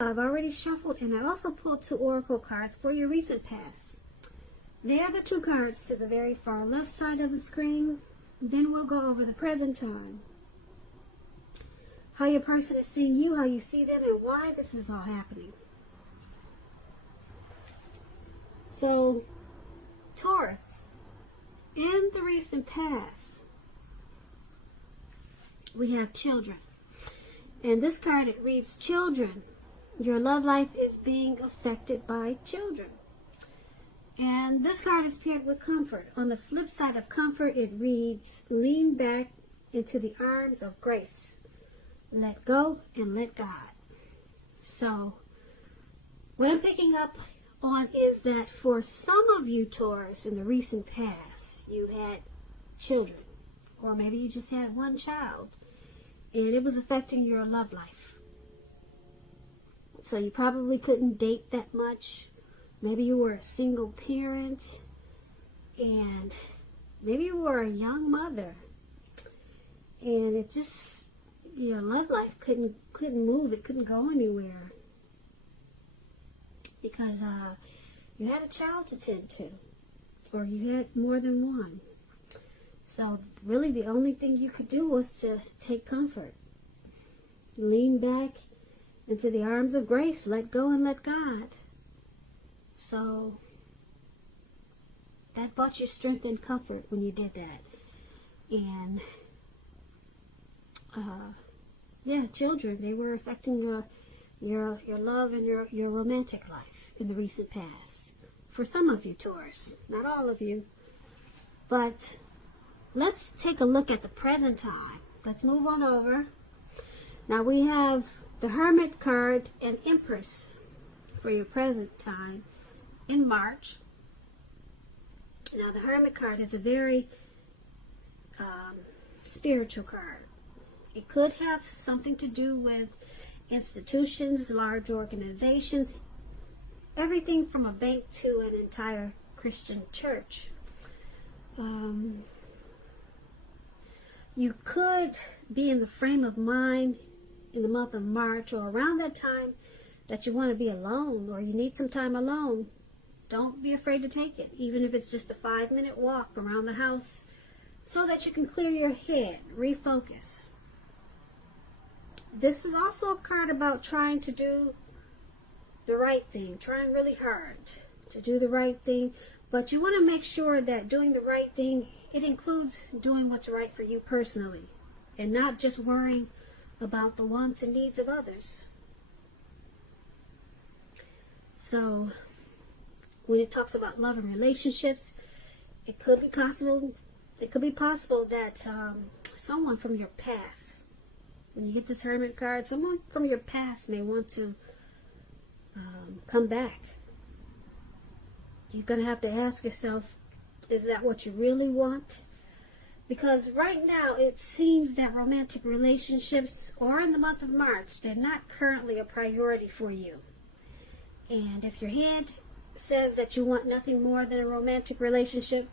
I've already shuffled, and I also pulled 2 oracle cards for your recent past. They are the 2 cards to the very far left side of the screen. Then we'll go over the present time, how your person is seeing you, how you see them, and why this is all happening. So, Taurus, in the recent past, we have children. And this card, it reads, children. Your love life is being affected by children. And this card is paired with comfort. On the flip side of comfort, it reads, lean back into the arms of grace. Let go and let God. So, what I'm picking up on is that for some of you, Taurus, in the recent past, you had children. Or maybe you just had one child. And it was affecting your love life. So you probably couldn't date that much. Maybe you were a single parent. And maybe you were a young mother. And it just, your love life couldn't move. It couldn't go anywhere. Because you had a child to tend to. Or you had more than one. So really the only thing you could do was to take comfort. Lean back into the arms of grace. Let go and let God. So that brought you strength and comfort when you did that. And yeah, children, they were affecting your love and your romantic life in the recent past. For some of you, Taurus, not all of you. But let's take a look at the present time. Let's move on over. Now we have the Hermit card and Empress for your present time in March. Now the Hermit card is a very spiritual card. It could have something to do with institutions, large organizations, everything from a bank to an entire Christian church. You could be in the frame of mind in the month of March or around that time that you want to be alone or you need some time alone. Don't be afraid to take it, even if it's just a 5-minute walk around the house so that you can clear your head, refocus. This is also a card about trying to do the right thing, trying really hard to do the right thing, but you want to make sure that doing the right thing, it includes doing what's right for you personally and not just worrying about the wants and needs of others. So when it talks about love and relationships, it could be possible that someone from your past, when you get this Hermit card, someone from your past may want to come back. You're going to have to ask yourself, is that what you really want? Because right now it seems that romantic relationships, or in the month of March, they're not currently a priority for you. And if your head says that you want nothing more than a romantic relationship,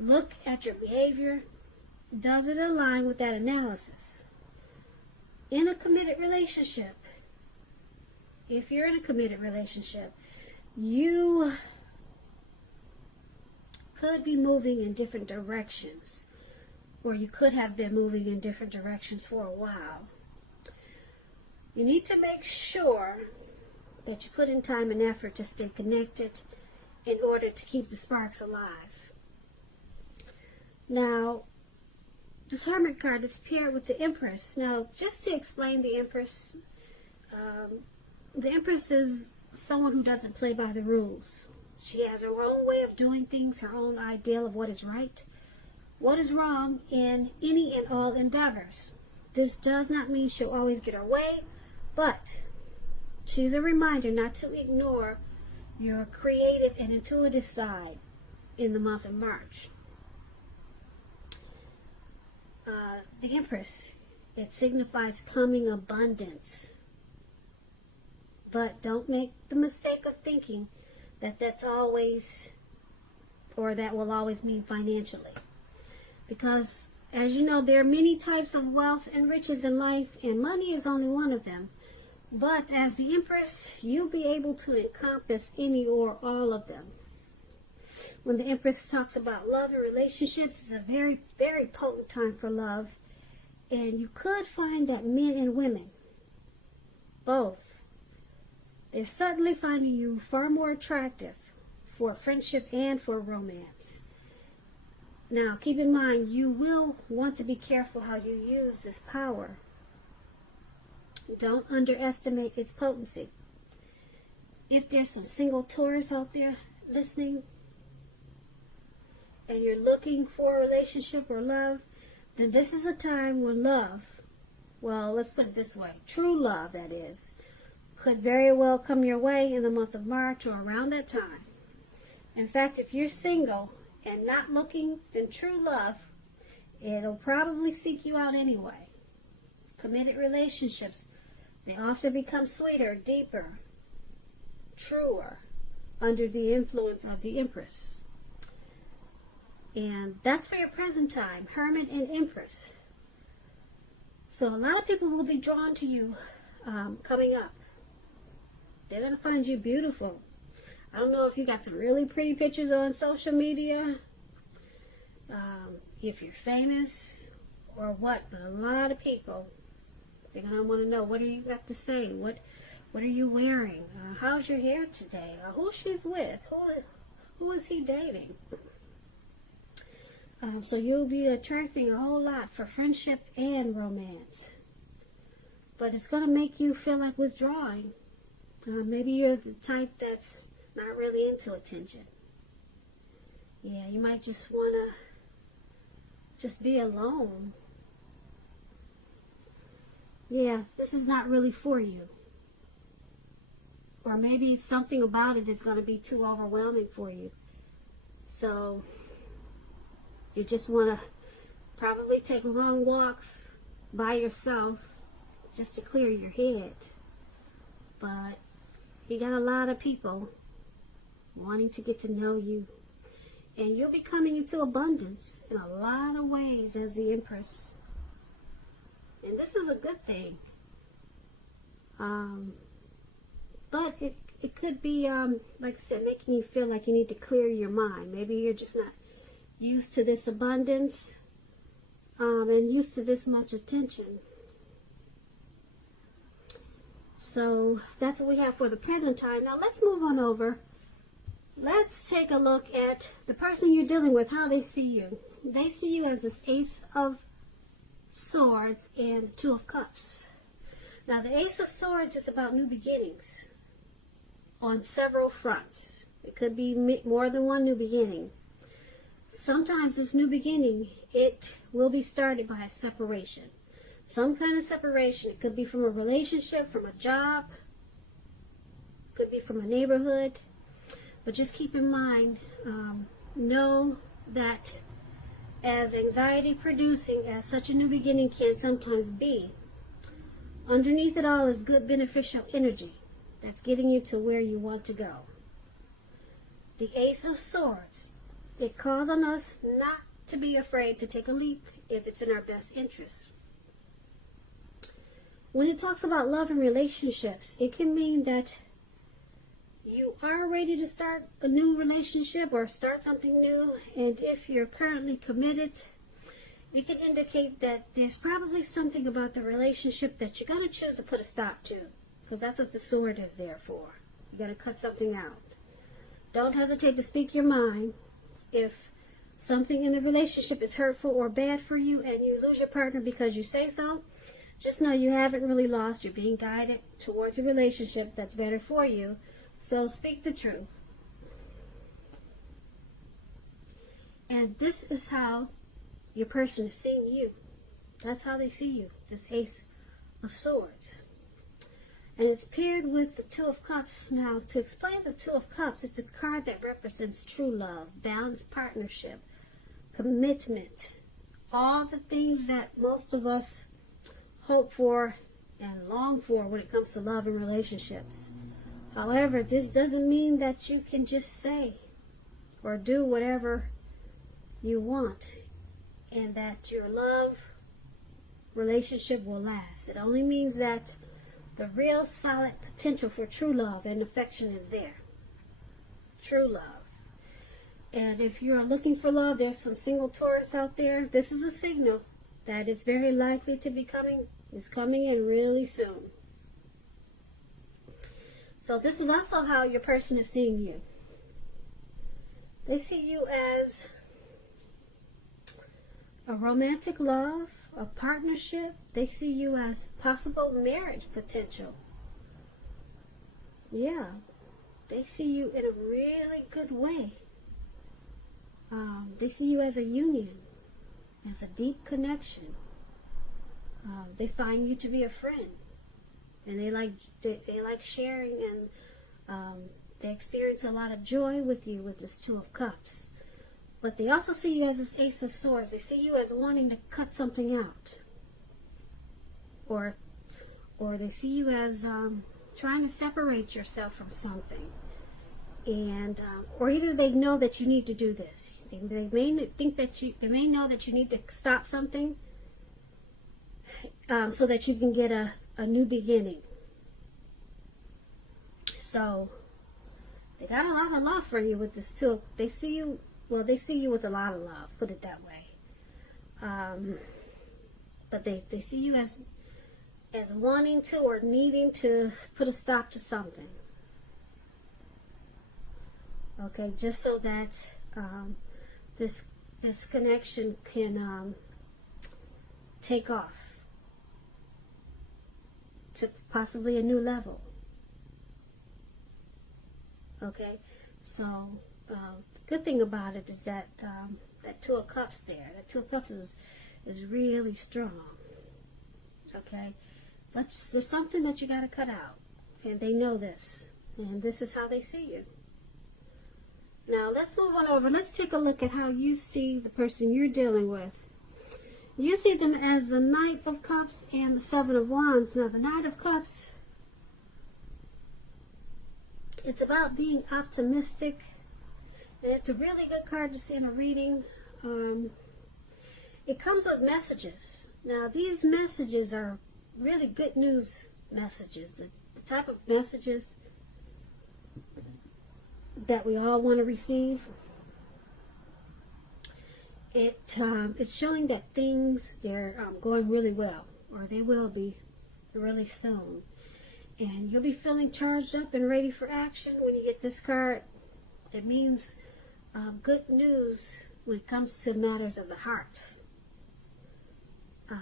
look at your behavior. Does it align with that analysis? In a committed relationship, if you're in a committed relationship, you could be moving in different directions, or you could have been moving in different directions for a while. You need to make sure that you put in time and effort to stay connected in order to keep the sparks alive. Now, this Hermit card is paired with the Empress. Now, just to explain the Empress is someone who doesn't play by the rules. She has her own way of doing things, her own ideal of what is right, what is wrong in any and all endeavors. This does not mean she'll always get her way, but she's a reminder not to ignore your creative and intuitive side in the month of March. The Empress, it signifies coming abundance. But don't make the mistake of thinking that that's always, or that will always mean financially. Because, as you know, there are many types of wealth and riches in life, and money is only one of them. But as the Empress, you'll be able to encompass any or all of them. When the Empress talks about love and relationships, it's a very, very potent time for love. And you could find that men and women, both, they're suddenly finding you far more attractive for friendship and for romance. Now, keep in mind, you will want to be careful how you use this power. Don't underestimate its potency. If there's some single Taurus out there listening, and you're looking for a relationship or love, then this is a time when love, well, let's put it this way, true love, that is, could very well come your way in the month of March or around that time. In fact, if you're single and not looking in true love, it'll probably seek you out anyway. Committed relationships, they often become sweeter, deeper, truer under the influence of the Empress. And that's for your present time, Hermit and Empress. So a lot of people will be drawn to you coming up. They're going to find you beautiful. I don't know if you got some really pretty pictures on social media, if you're famous or what, but a lot of people, they're going to want to know, what do you got to say? What are you wearing? How's your hair today? Who she's with? Who is he dating? So you'll be attracting a whole lot for friendship and romance. But it's going to make you feel like withdrawing. Maybe you're the type that's not really into attention. Yeah, you might just want to just be alone. Yeah, this is not really for you. Or maybe something about it is going to be too overwhelming for you. So you just want to probably take long walks by yourself just to clear your head. But you got a lot of people wanting to get to know you. And you'll be coming into abundance in a lot of ways as the Empress. And this is a good thing. But it could be, like I said, making you feel like you need to clear your mind. Maybe you're just not used to this abundance and used to this much attention. So that's what we have for the present time. Now let's move on over. Let's take a look at the person you're dealing with, how they see you. They see you as this Ace of Swords and Two of Cups. Now the Ace of Swords is about new beginnings on several fronts. It could be more than one new beginning. Sometimes this new beginning, it will be started by a separation. Some kind of separation. It could be from a relationship, from a job, could be from a neighborhood. But just keep in mind, know that as anxiety producing as such a new beginning can sometimes be, underneath it all is good beneficial energy that's getting you to where you want to go. The Ace of Swords, it calls on us not to be afraid to take a leap if it's in our best interest. When it talks about love and relationships, it can mean that you are ready to start a new relationship or start something new, and if you're currently committed, it can indicate that there's probably something about the relationship that you're going to choose to put a stop to, because that's what the sword is there for. You got to cut something out. Don't hesitate to speak your mind. If something in the relationship is hurtful or bad for you and you lose your partner because you say so, just know you haven't really lost. You're being guided towards a relationship that's better for you. So speak the truth. And this is how your person is seeing you. That's how they see you, this Ace of Swords. And it's paired with the Two of Cups. Now, to explain the Two of Cups, it's a card that represents true love, balanced partnership, commitment, all the things that most of us hope for and long for when it comes to love and relationships. However, this doesn't mean that you can just say or do whatever you want and that your love relationship will last. It only means that The real solid potential for true love and affection is there. True love. And if you're looking for love, there's some single Taurus out there. This is a signal that it's very likely to be coming. It's coming in really soon. So this is also how your person is seeing you. They see you as a romantic love, a partnership. They see you as possible marriage potential. Yeah, they see you in a really good way. They see you as a union, as a deep connection. They find you to be a friend, and they like sharing, and they experience a lot of joy with you with this Two of Cups. But they also see you as this Ace of Swords. They see you as wanting to cut something out, or they see you as trying to separate yourself from something, and or either they know that you need to do this. They may think that they may know that you need to stop something, so that you can get a new beginning. So they got a lot of love for you with this too. They see you, well, they see you with a lot of love, put it that way. But they see you as wanting to or needing to put a stop to something. Okay, just so that this connection can take off to possibly a new level. Okay, so the good thing about it is that that Two of Cups there, that Two of Cups is really strong. Okay, but there's something that you got to cut out, and they know this, and this is how they see you. Now let's move on over. Let's take a look at how you see the person you're dealing with. You see them as the Knight of Cups and the Seven of Wands. Now the Knight of Cups, it's about being optimistic, and it's a really good card to see in a reading. It comes with messages. Now these messages are really good news messages, the type of messages that we all want to receive. It's showing that things, they're going really well, or they will be really soon. And you'll be feeling charged up and ready for action when you get this card. It means good news when it comes to matters of the heart.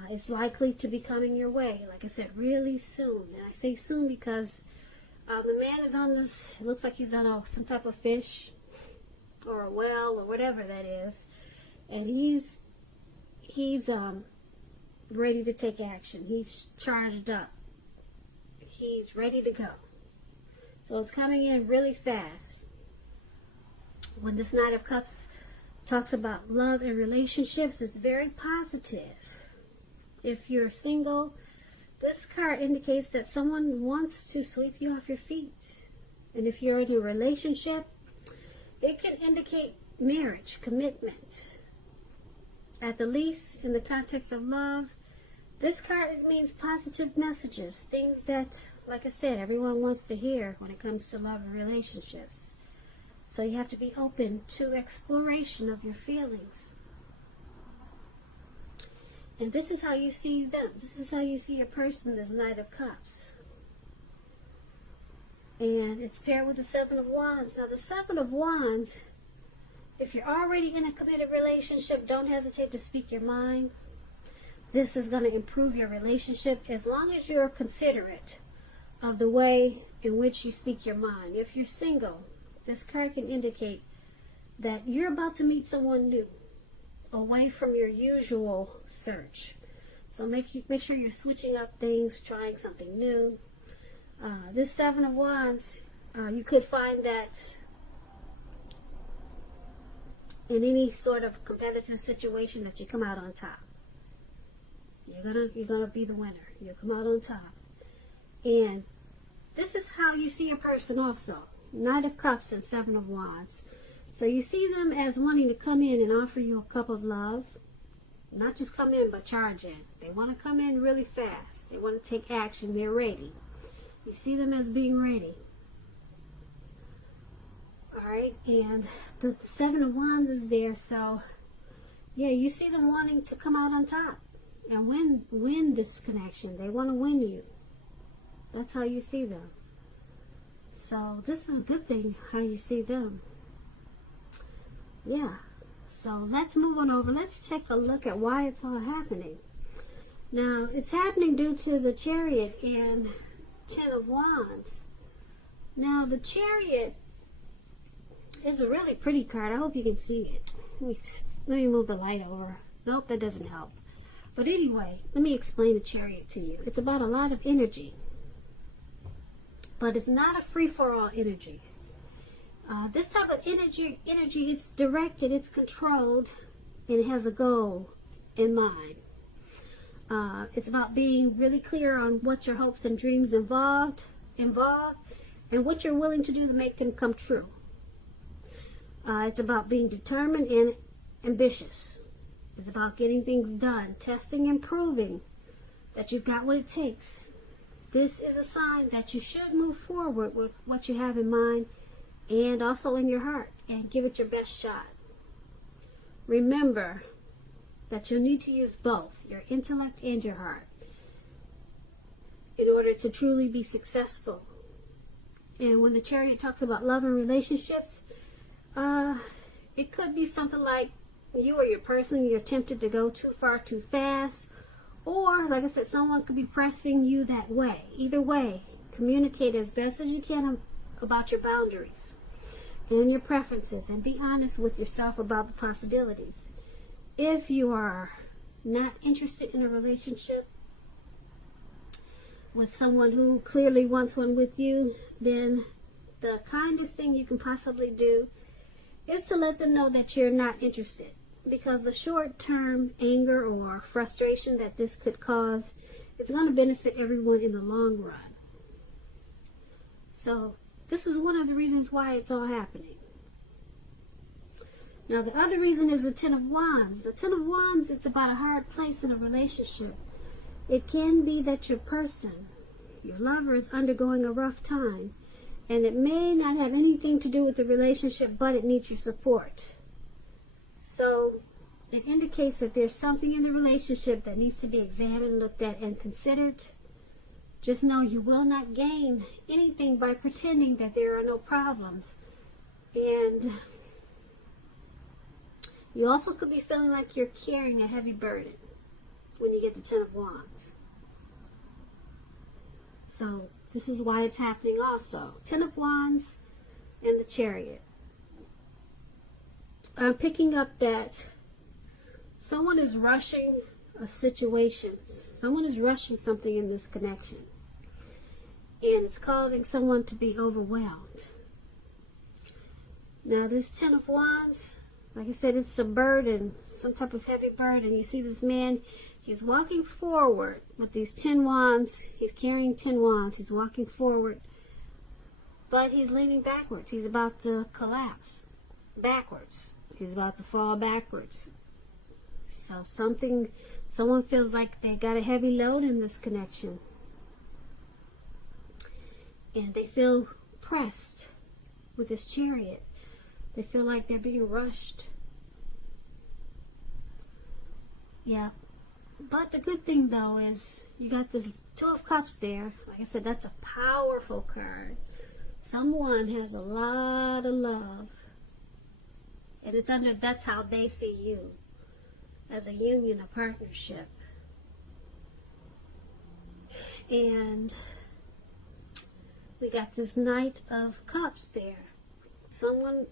It's likely to be coming your way, like I said, really soon. And I say soon because the man is on this, it looks like he's on some type of fish or a well or whatever that is. And he's ready to take action. He's charged up. He's ready to go. So it's coming in really fast. When this Knight of Cups talks about love and relationships, it's very positive. If you're single, this card indicates that someone wants to sweep you off your feet. And if you're in a relationship, it can indicate marriage, commitment. At the least, in the context of love, this card means positive messages, things that, like I said, everyone wants to hear when it comes to love and relationships. So you have to be open to exploration of your feelings. And this is how you see them. This is how you see your person, this Knight of Cups. And it's paired with the Seven of Wands. Now the Seven of Wands, if you're already in a committed relationship, don't hesitate to speak your mind. This is going to improve your relationship as long as you're considerate of the way in which you speak your mind. If you're single, this card can indicate that you're about to meet someone new, away from your usual search. So make sure you're switching up things, trying something new. This Seven of Wands, you could find that in any sort of competitive situation that you come out on top. You're gonna be the winner. You'll come out on top. And this is how you see a person also. Knight of Cups and Seven of Wands. So you see them as wanting to come in and offer you a cup of love. Not just come in, but charge in. They want to come in really fast. They want to take action. They're ready. You see them as being ready. Alright, and the Seven of Wands is there, so yeah, you see them wanting to come out on top and win this connection. They want to win you. That's how you see them. So this is a good thing, how you see them. Yeah. So let's move on over. Let's take a look at why it's all happening. Now, it's happening due to the Chariot and Ten of Wands. Now, the Chariot is a really pretty card. I hope you can see it. Let me move the light over. Nope, that doesn't help. But anyway, let me explain the Chariot to you. It's about a lot of energy. But it's not a free-for-all energy. This type of energy, it's directed, it's controlled, and it has a goal in mind. It's about being really clear on what your hopes and dreams involve, and what you're willing to do to make them come true. It's about being determined and ambitious. It's about getting things done, testing and proving that you've got what it takes. This is a sign that you should move forward with what you have in mind and also in your heart, and give it your best shot. Remember that you'll need to use both your intellect and your heart in order to truly be successful. And when the Chariot talks about love and relationships, it could be something like you or your person, you're tempted to go too far too fast, or like I said, someone could be pressing you that way. Either way, communicate as best as you can about your boundaries and your preferences, and be honest with yourself about the possibilities. If you are not interested in a relationship with someone who clearly wants one with you, then the kindest thing you can possibly do is to let them know that you're not interested, because the short-term anger or frustration that this could cause is going to benefit everyone in the long run. So this is one of the reasons why it's all happening. Now, the other reason is the Ten of Wands. The Ten of Wands, it's about a hard place in a relationship. It can be that your person, your lover, is undergoing a rough time, and it may not have anything to do with the relationship, but it needs your support. So it indicates that there's something in the relationship that needs to be examined, looked at, and considered. Just know you will not gain anything by pretending that there are no problems. And you also could be feeling like you're carrying a heavy burden when you get the Ten of Wands. So this is why it's happening also. Ten of Wands and the Chariot. I'm picking up that someone is rushing a situation. Someone is rushing something in this connection. And it's causing someone to be overwhelmed. Now this Ten of Wands, like I said, it's a burden, some type of heavy burden. You see this man, he's walking forward with these 10 wands. He's carrying 10 wands. He's walking forward, but he's leaning backwards. He's about to collapse backwards. He's about to fall backwards. So someone feels like they got a heavy load in this connection. And they feel pressed with this Chariot. They feel like they're being rushed. Yeah. But the good thing, though, is you got this Two of Cups there. Like I said, that's a powerful card. Someone has a lot of love. And that's how they see you. As a union, a partnership. And we got this Knight of Cups there. Someone,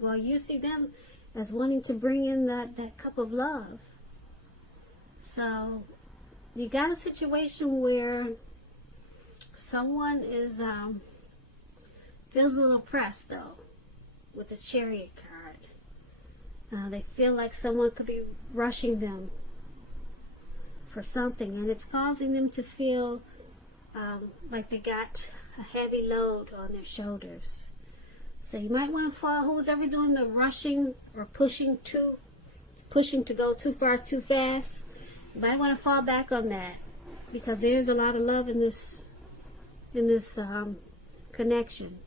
well, you see them as wanting to bring in that cup of love. So you got a situation where someone is feels a little pressed, though, with this Chariot card. They feel like someone could be rushing them for something, and it's causing them to feel like they got a heavy load on their shoulders. So you might want to follow who's ever doing the rushing or pushing to go too far too fast. You might want to fall back on that, because there's a lot of love in this in this connection.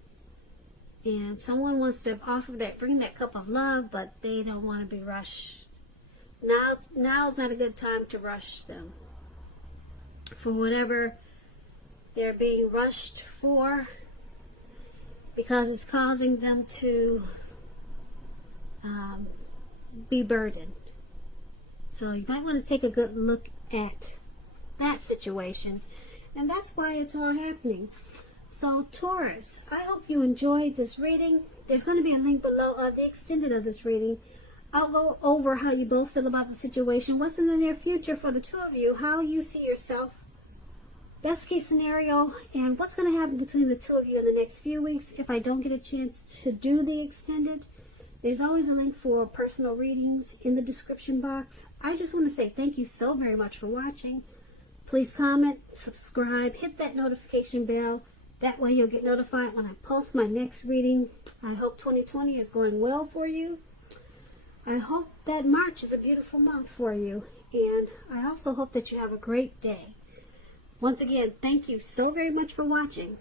And someone wants to offer that, bring that cup of love, but they don't want to be rushed. Now's not a good time to rush them for whatever they're being rushed for, because it's causing them to be burdened. So you might want to take a good look at that situation, and that's why it's all happening. So Taurus, I hope you enjoyed this reading. There's going to be a link below of the extended of this reading. I'll go over how you both feel about the situation, what's in the near future for the two of you, how you see yourself, best case scenario, and what's going to happen between the two of you in the next few weeks. If I don't get a chance to do the extended, there's always a link for personal readings in the description box. I just want to say thank you so very much for watching. Please comment, subscribe, hit that notification bell. That way you'll get notified when I post my next reading. I hope 2020 is going well for you. I hope that March is a beautiful month for you. And I also hope that you have a great day. Once again, thank you so very much for watching.